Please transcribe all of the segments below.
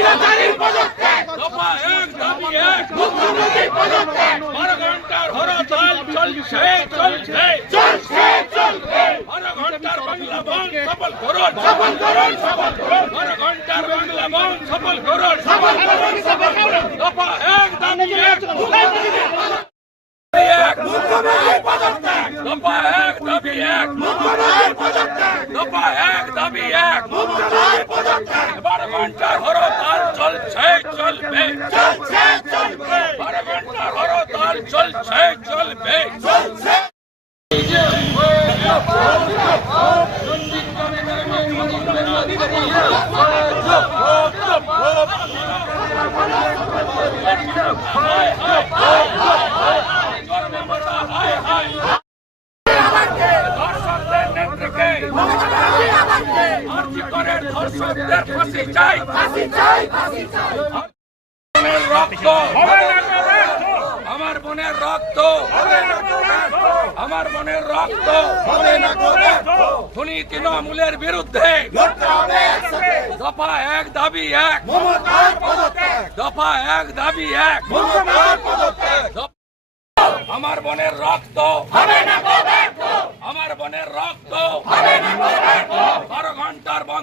স্বৈরাচারীর পদত্যাগ দফা এক দাবি এক। মুখ্যমন্ত্রী পদত্যাগ বারো ঘণ্টার হরতাল চলছে চলছে। চলছে চলবে বারো ঘণ্টার বাংলা বন্ধ সফল করুন। সফল করুন সফল করুন। বারো ঘণ্টার বাংলা বন্ধ সফল করুন। সফল করুন সফল করুন। দফা এক দাবি এক। এক। দফা দাবি এক। মুখ্যমন্ত্রী পদত্যাগ দফা এক দাবি এক। বারো ঘণ্টার হরতাল চলছে চলবে। চলছে চলবে। বারো ঘণ্টার হরতাল চলছে চলবে। চলছে আর্জিকরের ধর্ষকদের ফাঁসি চাই ফাঁসি চাই ফাঁসি চাই রক্ত আমার বোনের রক্ত। আমার বোনের রক্ত হবে না খুনি তৃণমূলের বিরুদ্ধে দফা এক দাবি এক দফা এক দাবি এক আমার বোনের রক্ত। হবে না আমার বোনের রক্ত হবে না ব্যর্থ বারো ঘণ্টার বন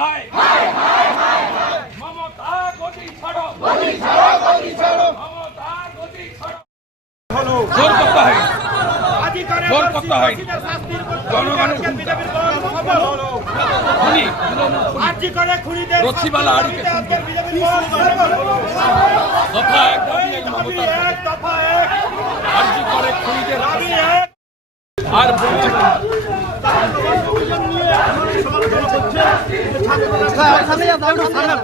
হায় হায় মমতা গতি ছাড়ো। মমতা গতি ছাড়ো। জোর করতে হয়। জোর করতে হয়। জনগণের ভূমিকা। খুনি রথিবালা আড়িকে দফা এক দাবি এক মমতা আর্জি। করে খুনিদের আর বলছে সামনে যাও সামনে